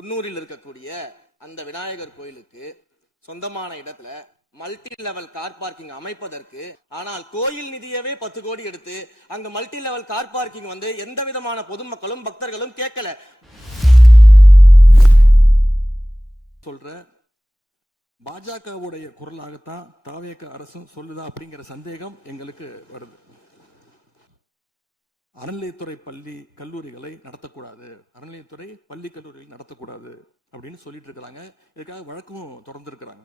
குன்னூரில் இருக்கக்கூடிய அந்த விநாயகர் கோயிலுக்கு சொந்தமான இடத்துல மல்டி லெவல் கார் பார்க்கிங் அமைப்பதற்கு, ஆனால் கோயில் நிதியவே 10 கோடி எடுத்து அங்க மல்டி லெவல் கார் பார்க்கிங் வந்து எந்த விதமான பொதுமக்களும் பக்தர்களும் கேட்கல. சொல்ற பாஜகவுடைய குரலாகத்தான் தாவேக அரசும் சொல்லுதா அப்படிங்கிற சந்தேகம் எங்களுக்கு வருது. அறநிலையத்துறை பள்ளி கல்லூரிகளை நடத்தக்கூடாது, அறநிலையத்துறை பள்ளி கல்லூரிகள் நடத்தக்கூடாது அப்படின்னு சொல்லிட்டு இருக்கிறாங்க. இதுக்காக வழக்கும் தொடர்ந்து இருக்கிறாங்க.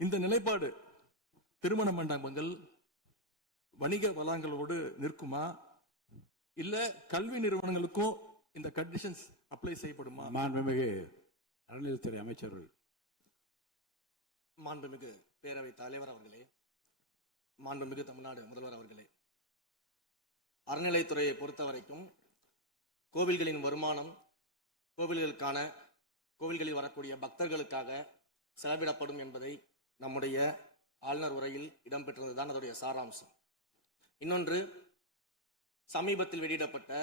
இந்த நிலைப்பாடு திருமண மண்டபங்கள் வணிக வளாகங்களோடு நிற்குமா, இல்ல கல்வி நிறுவனங்களுக்கும் இந்த கண்டிஷன்ஸ் அப்ளை செய்யப்படுமா? மாண்புமிகு அறநிலையத்துறை அமைச்சர்கள். மாண்புமிகு பேரவைத் தலைவர் அவர்களே, மாண்புமிகு தமிழ்நாடு முதல்வர் அவர்களே, அறநிலைத்துறையை பொறுத்த வரைக்கும் கோவில்களின் வருமானம் கோவில்களில் வரக்கூடிய பக்தர்களுக்காக செலவிடப்படும் என்பதை நம்முடைய ஆளுநர் உரையில் இடம்பெற்றதுதான் அதனுடைய சாராம்சம். இன்னொன்று, சமீபத்தில் வெளியிடப்பட்ட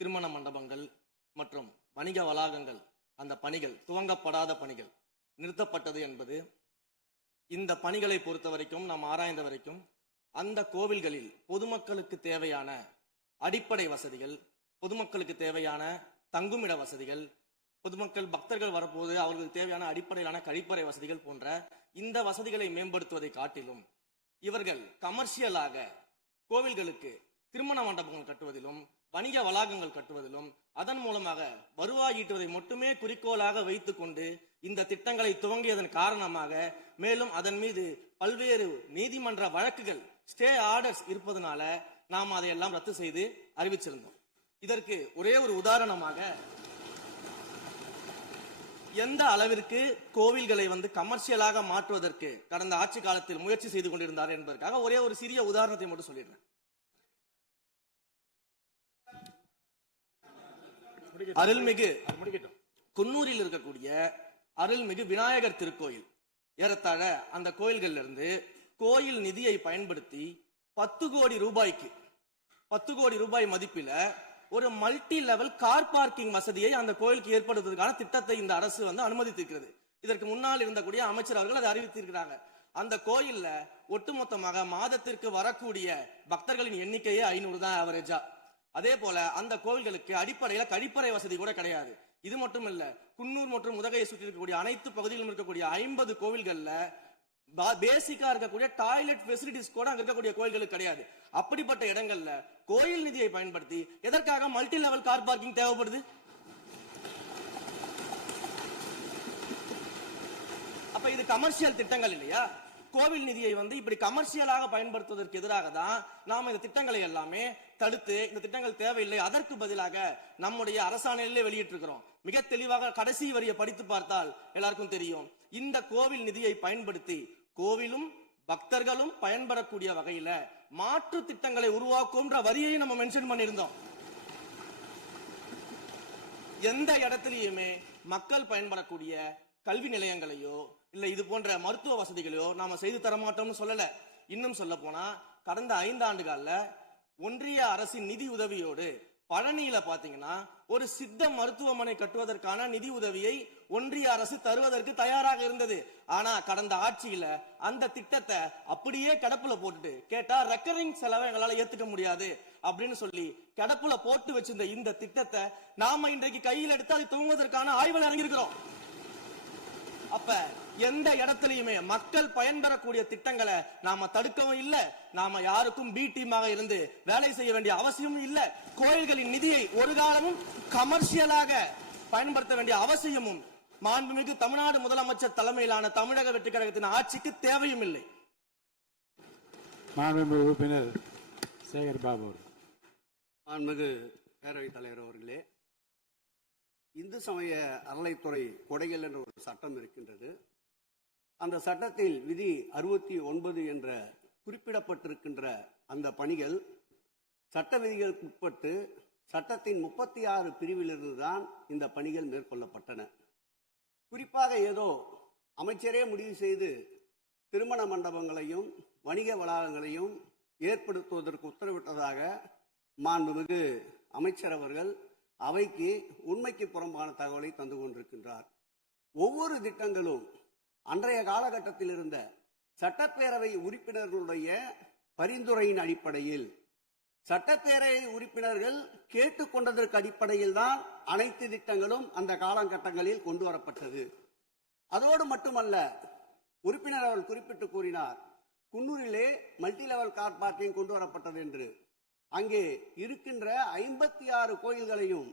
திருமண மண்டபங்கள் மற்றும் வணிக வளாகங்கள் அந்த பணிகள் துவங்கப்படாத பணிகள் நிறுத்தப்பட்டது என்பது, இந்த பணிகளை பொறுத்த வரைக்கும் நாம் ஆராய்ந்த வரைக்கும் அந்த கோவில்களில் பொதுமக்களுக்கு தேவையான அடிப்படை வசதிகள், பொதுமக்களுக்கு தேவையான தங்குமிட வசதிகள், பொதுமக்கள் பக்தர்கள் வரப்போது அவர்களுக்கு தேவையான அடிப்படையிலான கழிப்பறை வசதிகள் போன்ற இந்த வசதிகளை மேம்படுத்துவதை காட்டிலும் இவர்கள் கமர்ஷியலாக கோவில்களுக்கு திருமண மண்டபங்கள் கட்டுவதிலும் வணிக வளாகங்கள் கட்டுவதிலும் அதன் மூலமாக வருவாய் ஈட்டுவதை மட்டுமே குறிக்கோளாக வைத்துக் கொண்டு இந்த திட்டங்களை துவங்கியதன் காரணமாக மேலும் அதன் மீது பல்வேறு நீதிமன்ற வழக்குகள், ஸ்டே ஆர்டர்ஸ் இருப்பதனால நாம் அதையெல்லாம் ரத்து செய்து அறிவிச்சிருந்தோம். இதற்கு ஒரே ஒரு உதாரணமாக, எந்த அளவிற்கு கோவில்களை கமர்ஷியலாக மாற்றுவதற்கு கடந்த ஆட்சி காலத்தில் முயற்சி செய்து கொண்டிருந்தார் என்பதற்காக ஒரே ஒரு சிறிய உதாரணத்தை மட்டும் சொல்லிடுறேன். அருள்மிகு குன்னூரில் இருக்கக்கூடிய அருள்மிகு விநாயகர் திருக்கோயில், ஏறத்தாழ அந்த கோயில்கள்ல இருந்து கோயில் நிதியை பயன்படுத்தி 10 கோடி ரூபாய் மதிப்பில ஒரு மல்டி லெவல் கார் பார்க்கிங் வசதியை அந்த கோயிலுக்கு ஏற்படுத்துவதற்கான திட்டத்தை இந்த அரசு அனுமதித்திருக்கிறது. இதற்கு முன்னால் இருந்தக்கூடிய அமைச்சர் அவர்கள் அதை அறிவித்திருக்கிறாங்க. அந்த கோயில்ல ஒட்டுமொத்தமாக மாதத்திற்கு வரக்கூடிய பக்தர்களின் எண்ணிக்கையே 500 தான் ஆவரேஜா. அதே போல அந்த கோவில்களுக்கு அடிப்படையில கழிப்பறை வசதி கூட கிடையாது. இது மட்டும் இல்ல, குன்னூர் மற்றும் உதகையை சுற்றி இருக்கக்கூடிய அனைத்து பகுதிகளிலும் இருக்கக்கூடிய 50 கோவில்கள்ல பேசிக்கா இருக்கக்கூடிய டாய்லெட் ஃபெசிலிட்டிஸ் கூட அங்க இருக்கக்கூடிய கோயில்களுக்கு கிடையாது. அப்படிப்பட்ட இடங்கள்ல கோயில் நிதியை பயன்படுத்தி எதற்காக மல்டி லெவல் கார் பார்க்கிங் தேவைப்படுது? அப்ப இது கமர்ஷியல் திட்டங்கள் இல்லையா? கோவில் நிதியை இப்படி கமர்ஷியலாக பயன்படுத்துவதற்கு எதிராக தான் நாம இந்த திட்டங்களை எல்லாமே தடுத்து, இந்த திட்டங்கள் தேவையில்லை, அதற்கு பதிலாக நம்முடைய அரசாணையிலே வெளியிட்டிருக்கிறோம். மிக தெளிவாக கடைசி வரியை படித்து பார்த்தால் எல்லாருக்கும் தெரியும். இந்த கோவில் நிதியை பயன்படுத்தி கோவிலும் பக்தர்களும் பயன்படக்கூடிய வகையில மாற்று திட்டங்களை உருவாக்கும்ன்ற வரியை நம்ம மென்ஷன் பண்ணியிருந்தோம். எந்த இடத்திலையுமே மக்கள் பயன்படக்கூடிய கல்வி நிலையங்களையோ இல்ல இது போன்ற மருத்துவ வசதிகளையோ நாம செய்து தரமாட்டோம்னு சொல்லல. இன்னும் சொல்ல போனா, கடந்த 5 ஆண்டுகள்ல ஒன்றிய அரசின் நிதி உதவியோடு பழனியில பாத்தீங்கன்னா ஒரு சித்த மருத்துவமனை கட்டுவதற்கான நிதி உதவியை ஒன்றிய அரசு தருவதற்கு தயாராக இருந்தது. ஆனா கடந்த ஆட்சியில அந்த திட்டத்தை அப்படியே கிடப்புல போட்டுட்டு, கேட்டா ரெக்கரிங் செலவை எங்களால ஏத்துக்க முடியாது அப்படின்னு சொல்லி கிடப்புல போட்டு வச்சிருந்த இந்த திட்டத்தை நாம இன்றைக்கு கையில் எடுத்து அதை துவங்குவதற்கான ஆய்வில் இறங்கியிருக்கிறோம். அப்ப எந்த இடத்திலையுமே மக்கள் பயன்பெறக்கூடிய திட்டங்களை நாம தடுக்கவும் இல்லை, நாம யாருக்கும் பி டீமாக இருந்து வேலை செய்ய வேண்டிய அவசியமும் இல்லை. கோயில்களின் நிதியை ஒரு காலமும் கமர்ஷியலாக பயன்படுத்த வேண்டிய அவசியமும் மாண்புமிகு தமிழ்நாடு முதலமைச்சர் தலைமையிலான தமிழக வெற்றி கழகத்தின் ஆட்சிக்கு தேவையும் இல்லை. மாண்புமிகு உறுப்பினர் சேகர் பாபு. மாண்புமிகு பேரவைத் தலைவர் அவர்களே, இந்து சமய அறநிலைத்துறை கொடைகள் என்ற ஒரு சட்டம் இருக்கின்றது. அந்த சட்டத்தில் விதி 69 என்ற குறிப்பிடப்பட்டிருக்கின்ற அந்த பணிகள் சட்ட விதிகளுக்கு உட்பட்டு சட்டத்தின் 36 பிரிவிலிருந்து தான் இந்த பணிகள் மேற்கொள்ளப்பட்டன. குறிப்பாக ஏதோ அமைச்சரே முடிவு செய்து திருமண மண்டபங்களையும் வணிக வளாகங்களையும் ஏற்படுத்துவதற்கு உத்தரவிட்டதாக மாண்புமிகு அமைச்சர் அவர்கள் அவைக்கு உண்மைக்கு புறம்பான தகவலை தந்து கொண்டிருக்கின்றார். ஒவ்வொரு திட்டங்களும் அன்றைய காலகட்டத்தில் இருந்த சட்டப்பேரவை உறுப்பினர்களுடைய பரிந்துரையின் அடிப்படையில், சட்டப்பேரவை உறுப்பினர்கள் கேட்டுக்கொண்டதற்கு அடிப்படையில் தான் அனைத்து திட்டங்களும் அந்த காலகட்டங்களில் கொண்டு வரப்பட்டது. அதோடு மட்டுமல்ல, உறுப்பினர் அவர்கள் குறிப்பிட்டு கூறினார், குன்னூரிலே மல்டி லெவல் கார் பார்க்கிங் கொண்டு வரப்பட்டது என்று. அங்கே இருக்கின்ற 56 கோயில்களையும்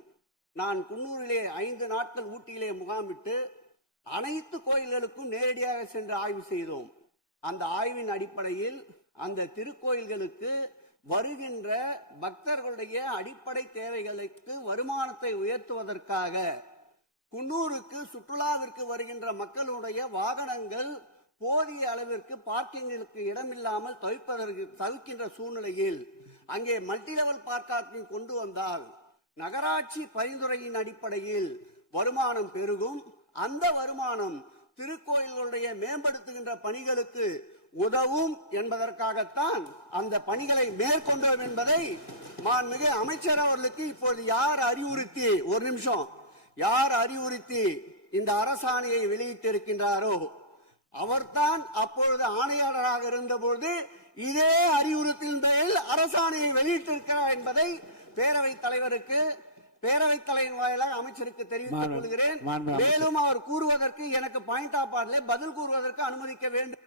நான் குன்னூரிலே 5 நாட்கள் ஊட்டியிலே முகாமிட்டு அனைத்து கோயில்களுக்கும் நேரடியாக சென்று ஆய்வு செய்தோம். அந்த ஆய்வின் அடிப்படையில் அந்த திருக்கோயில்களுக்கு வருகின்ற பக்தர்களுடைய அடிப்படை தேவைகளுக்கு வருமானத்தை உயர்த்துவதற்காக குன்னூருக்கு சுற்றுலாவிற்கு வருகின்ற மக்களுடைய வாகனங்கள் போதிய அளவிற்கு பார்க்கிங்களுக்கு இடமில்லாமல் தவிக்கின்ற சூழ்நிலையில் அங்கே மல்டி லெவல் பார்க்கிங் கொண்டு வந்தால் நகராட்சி பரிந்துரையின் அடிப்படையில் வருமானம் பெருகும். அந்த வருமானம் திருக்கோயில்களுடைய மேம்படுத்துகின்ற பணிகளுக்கு உதவும் என்பதற்காகத்தான் அந்த பணிகளை மேற்கொண்டோம் என்பதை மாண்புமிகு அமைச்சர் அவர்களுக்கு இப்போது யார் அறிவுறுத்தி, ஒரு நிமிஷம், யார் அறிவுறுத்தி இந்த அரசாணையை வெளியிட்டிருக்கின்றாரோ அவர்தான் அப்பொழுது ஆணையாளராக இருந்தபோது இதே அறிவுறுத்தின் பேரில் அரசாணையை வெளியிட்டிருக்கிறார் என்பதை பேரவைத் தலைவருக்கு, பேரவைத் தலைவர் வாயிலாக அமைச்சருக்கு தெரிவித்துக் கொள்கிறேன். மேலும் அவர் கூறுவதற்கு எனக்கு பாயிண்ட் ஆஃப் ஆர்டரில் பதில் கூறுவதற்கு அனுமதிக்க வேண்டும்.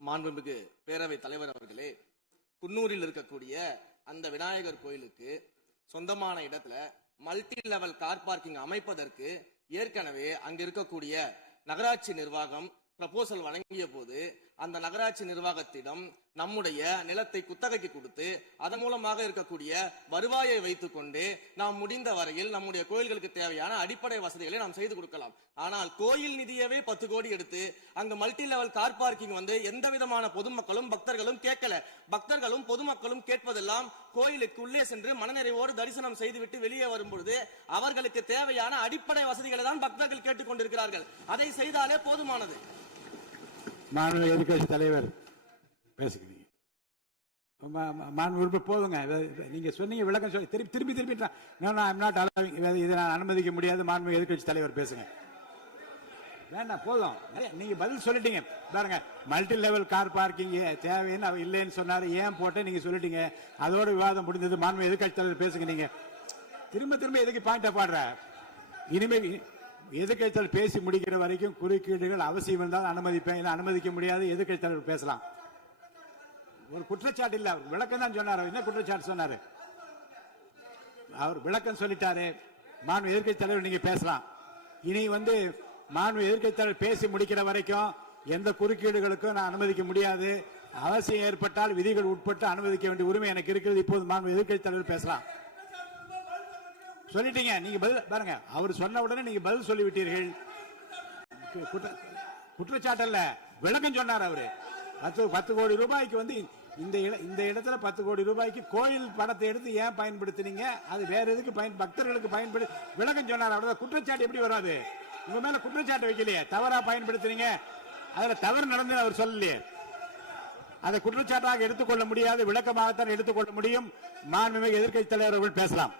மாண்புமிகு பேரவைத் தலைவர் அவர்களே, குன்னூரில் இருக்கக்கூடிய அந்த விநாயகர் கோயிலுக்கு சொந்தமான இடத்துல மல்டி லெவல் கார் பார்க்கிங் அமைப்பதற்கு ஏற்கனவே அங்க இருக்கக்கூடிய நகராட்சி நிர்வாகம் ப்ரப்போசல் வழங்கிய போது அந்த நகராட்சி நிர்வாகத்திடம் நம்முடைய நிலத்தை குத்தகைக்கு கொடுத்து அதன் மூலமாக இருக்கக்கூடிய வருவாயை வைத்துக் கொண்டு நாம் முடிந்த வரையில் நம்முடைய கோயில்களுக்கு தேவையான அடிப்படை வசதிகளை நாம் செய்து கொடுக்கலாம். ஆனால் கோயில் நிதியவே 10 கோடி எடுத்து அங்கு மல்டி லெவல் கார் பார்க்கிங் வந்து எந்த விதமான பொதுமக்களும் பக்தர்களும் கேட்கல. பக்தர்களும் பொதுமக்களும் கேட்பதெல்லாம் கோயிலுக்கு உள்ளே சென்று மனநிறைவோடு தரிசனம் செய்துவிட்டு வெளியே வரும் பொழுது அவர்களுக்கு தேவையான அடிப்படை வசதிகளை தான் பக்தர்கள் கேட்டுக்கொண்டிருக்கிறார்கள். அதை செய்தாலே போதுமானது. மாண்புமிகு எதிர்க்கட்சி தலைவர் பேசுகிறீங்க. மாண்பு போதுங்க. நீங்க சொன்னீங்க விளக்கம் சொல்லி திருப்பி இதை நான் அனுமதிக்க முடியாது. மாண்புமிகு எதிர்க்கட்சி தலைவர் பேசுங்க. வேண்டாம், போதும். நீங்க பதில் சொல்லிட்டீங்க பாருங்க. மல்டி லெவல் கார் பார்க்கிங் தேவைன்னு அவர் இல்லைன்னு சொன்னாரு, ஏன் போட்டு நீங்க சொல்லிட்டீங்க. அதோட விவாதம் முடிந்தது. மாண்புமிகு எதிர்க்கட்சி தலைவர் பேசுங்க. நீங்க திரும்ப எதுக்கு பாயிண்ட் பாடுற? இனிமே எதிர்க்கட்சி தலைவர் பேசி முடிக்கிற வரைக்கும் குறுக்கீடுகள் அவசியம் இருந்தால் அனுமதிப்பேன், இல்லை அனுமதிக்க முடியாது. எதிர்க்கட்சி தலைவர் பேசலாம். ஒரு குற்றச்சாட்டு இல்ல, அவர் விளக்கம் தான் சொன்னார். என்ன குற்றச்சாட்டு சொன்னாரு? அவர் விளக்கம் சொல்லிட்டாரு. மாண்பு எதிர்க்கட்சி தலைவர் நீங்க பேசலாம். இனி மாண்பு எதிர்க்கட்சி தலைவர் பேசி முடிக்கிற வரைக்கும் எந்த குறுக்கீடுகளுக்கும் நான் அனுமதிக்க முடியாது. அவசியம் ஏற்பட்டால் விதிகள் உட்பட்டு அனுமதிக்க வேண்டிய உரிமை எனக்கு இருக்கிறது. இப்போது மாண்பு எதிர்க்கட்சி தலைவர் பேசலாம். சொல்லிட்டீங்க. நீங்க பதில் பாருங்க. அவர் சொன்ன உடனே நீங்க பதில் சொல்லிவிட்டீர்கள். குற்றச்சாட்டு அல்ல, விளக்கம் சொன்னார் அவரு. 10 கோடி ரூபாய்க்கு இந்த இடத்துல 10 கோடி ரூபாய்க்கு கோயில் பணத்தை எடுத்து ஏன் பயன்படுத்தினீங்க, அது வேற எதுக்கு பக்தர்களுக்கு பயன்படுத்தி விளக்கம் சொன்னார். அவ்வளவுதான். குற்றச்சாட்டு எப்படி வராது? உங்க மேல குற்றச்சாட்டு வைக்கலையே, தவறா பயன்படுத்தினீங்க, அதுல தவறு நடந்து அவர் சொல்லலையே. அதை குற்றச்சாட்டாக எடுத்துக்கொள்ள முடியாது, விளக்கமாகத்தான் எடுத்துக்கொள்ள முடியும். மாண்புமிகு எதிர்க்கட்சி தலைவர் அவர்கள் பேசலாம்.